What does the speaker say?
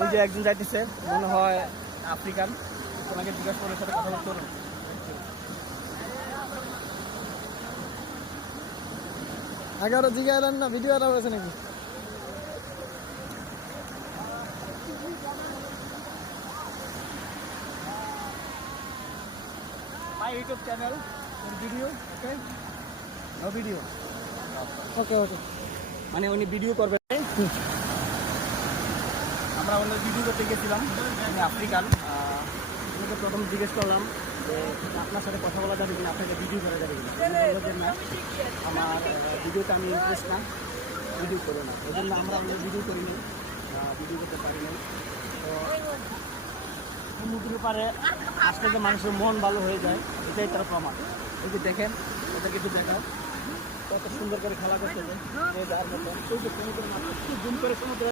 ওই যে একজন যাইতেছে, মনে হয় আফ্রিকান, ওনাকে জিজ্ঞাসা করে সাথে কথা বলতে পারুন। আগে ওরা জিজ্ঞাসা না, ভিডিও আরা হয়েছে নাকি? My YouTube channel, video, okay? No video. ওকে ওকে। মানে উনি ভিডিও করবে, আমরা ওনার ভিডিও করতে গেছিলাম, উনি আফ্রিকান। উনিকে প্রথম জিজ্ঞেস করলাম যে আপনার সাথে কথা বলা যাবে কিনা, আপনাকে ভিডিও করা যাবে কিনা। উনি বললো যে না, আমার ভিডিওতে আমি ইন্টারেস্ট না, ভিডিও করবো না। ওই জন্য আমরা আমাদের ভিডিও করিনি, ভিডিও করতে পারিনি। তো সমুদ্রের পারে আসলে যে মানুষের মন ভালো হয়ে যায়, এটাই তার প্রমাণ। এই যে দেখেন, ওটা কিছু দেখাও কত সুন্দর করে খেলা করতে যায়, যে যার মতো সমুদ্রের মাছ জুম করে সমুদ্র